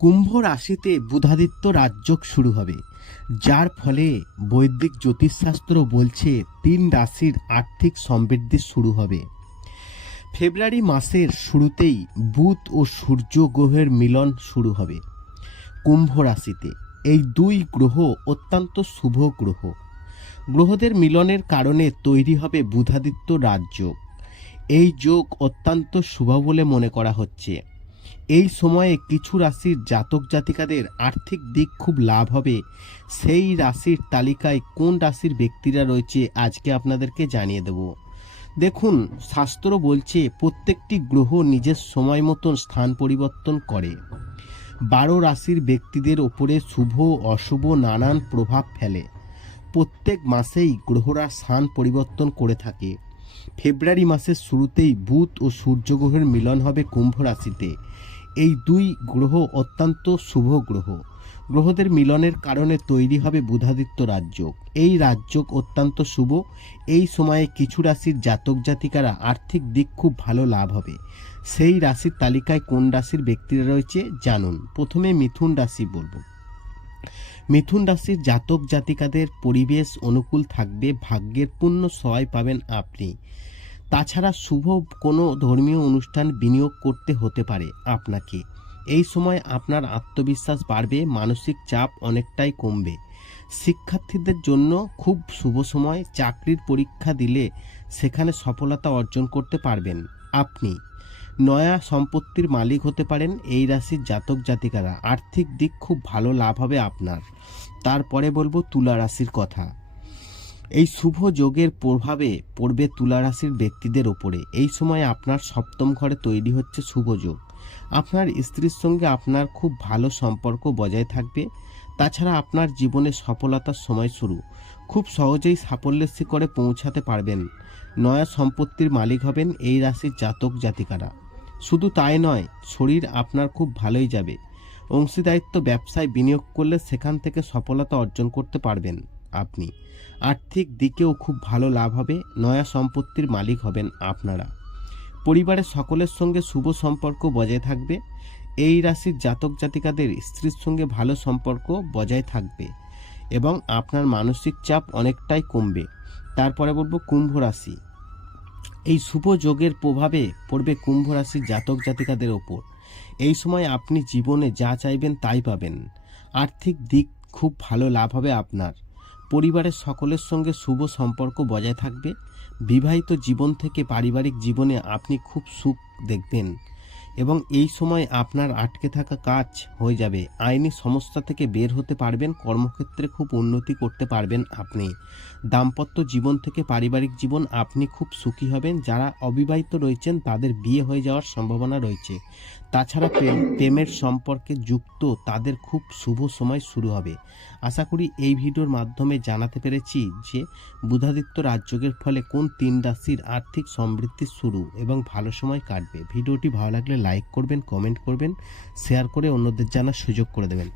কুম্ভ রাশিতে বুধাদিত্য রাজযোগ শুরু হবে, যার ফলে বৈদিক জ্যোতিষশাস্ত্র বলছে 3 রাশির আর্থিক সমৃদ্ধি শুরু হবে। ফেব্রুয়ারি মাসের শুরুতেই বুধ ও সূর্য গ্রহের মিলন শুরু হবে কুম্ভ রাশিতে। এই 2 গ্রহ অত্যন্ত শুভ গ্রহ। গ্রহদের মিলনের কারণে তৈরি হবে বুধাদিত্য রাজযোগ। এই যোগ অত্যন্ত শুভ বলে মনে করা হচ্ছে। এই সময়ে কিছু রাশির জাতক জাতিকাদের আর্থিক দিক খুব লাভ হবে। সেই রাশির তালিকায় কোন রাশির ব্যক্তিরা রয়েছে আজকে আপনাদেরকে জানিয়ে দেব। দেখুন, শাস্ত্র বলছে প্রত্যেকটি গ্রহ নিজের সময় মতন স্থান পরিবর্তন করে। 12 রাশির ব্যক্তিদের ওপরে শুভ অশুভ নানান প্রভাব ফেলে। প্রত্যেক মাসেই গ্রহরা স্থান পরিবর্তন করে থাকে। ফেব্রুয়ারি মাসের শুরুতেই বুধ ও সূর্য গ্রহের মিলন হবে কুম্ভ রাশিতে। এই 2 গ্রহ অত্যন্ত শুভ গ্রহ। গ্রহদের মিলনের কারণে তৈরি হবে বুধাদিত্য রাজযোগ। এই রাজযোগ অত্যন্ত শুভ। এই সময়ে কিছু রাশির জাতক জাতিকারা আর্থিক দিক খুব ভালো লাভ হবে। সেই রাশির তালিকায় কোন রাশির ব্যক্তিরা রয়েছে জানুন। প্রথমে মিথুন রাশি বলবো। মিথুন রাশির জাতক জাতিকাদের পরিবেশ অনুকূল থাকবে, ভাগ্যের পূর্ণ সহায় পাবেন আপনি। তাছাড়া শুভ কোনো ধর্মীয় অনুষ্ঠান বিনিয়োগ করতে হতে পারে আপনাকে। এই সময় আপনার আত্মবিশ্বাস বাড়বে, মানসিক চাপ অনেকটাই কমবে। শিক্ষার্থীদের জন্য খুব শুভ সময়। চাকরির পরীক্ষা দিলে সেখানে সফলতা অর্জন করতে পারবেন আপনি। নয়া সম্পত্তির মালিক হতে পারেন এই রাশির জাতক জাতিকারা। আর্থিক দিক খুব ভালো লাভ হবে আপনার। তারপরে বলবো তুলা রাশির কথা। এই শুভ যোগের প্রভাবে পড়বে তুলা রাশির ব্যক্তিদের ওপরে। এই সময় আপনার সপ্তম ঘরে তৈরি হচ্ছে শুভ যোগ। আপনার স্ত্রীর সঙ্গে আপনার খুব ভালো সম্পর্ক বজায় থাকবে। তাছাড়া আপনার জীবনে সফলতার সময় শুরু। খুব সহজেই সাফল্যের শিখরে পৌঁছাতে পারবেন। নয়া সম্পত্তির মালিক হবেন এই রাশির জাতক জাতিকারা। শুধু তাই নয়, শরীর আপনার খুব ভালোই যাবে। অংশীদারিত্ব ব্যবসায় বিনিয়োগ করলে সেখান থেকে সফলতা অর্জন করতে পারবেন আপনি। আর্থিক দিকেও খুব ভালো লাভ হবে। নয়া সম্পত্তির মালিক হবেন আপনারা। পরিবারের সকলের সঙ্গে শুভ সম্পর্ক বজায় থাকবে। এই রাশির জাতক জাতিকাদের স্ত্রীর সঙ্গে ভালো সম্পর্ক বজায় থাকবে এবং আপনার মানসিক চাপ অনেকটাই কমবে। তারপরে বলবো কুম্ভ রাশি। এই শুভ যোগের প্রভাবে পড়বে কুম্ভ রাশির জাতক জাতিকাদের ওপর। এই সময় আপনি জীবনে যা চাইবেন তাই পাবেন। আর্থিক দিক খুব ভালো লাভ হবে আপনার। পরিবারের সকলের সঙ্গে শুভ সম্পর্ক বজায় থাকবে। বিবাহিত জীবন থেকে পারিবারিক জীবনে আপনি খুব সুখ দেখবেন এবং এই সময় আপনার আটকে থাকা কাজ হয়ে যাবে। আইনি সমস্যা থেকে বের হতে পারবেন। কর্মক্ষেত্রে খুব উন্নতি করতে পারবেন আপনি। দাম্পত্য জীবন থেকে পারিবারিক জীবন আপনি খুব সুখী হবেন। যারা অবিবাহিত রয়েছেন তাদের বিয়ে হয়ে যাওয়ার সম্ভাবনা রয়েছে। তাছাড়া প্রেমের সম্পর্কে যুক্ত তাদের খুব শুভ সময় শুরু হবে। আশা করি এই ভিডিওর মাধ্যমে জানাতে পেরেছি যে বুধাদিত্য রাজযোগের ফলে কোন 3 রাশির আর্থিক সমৃদ্ধি শুরু এবং ভালো সময় কাটবে। ভিডিওটি ভালো লাগলে লাইক করবেন, কমেন্ট করবেন, শেয়ার করে অন্যদের জানার সুযোগ করে দেবেন।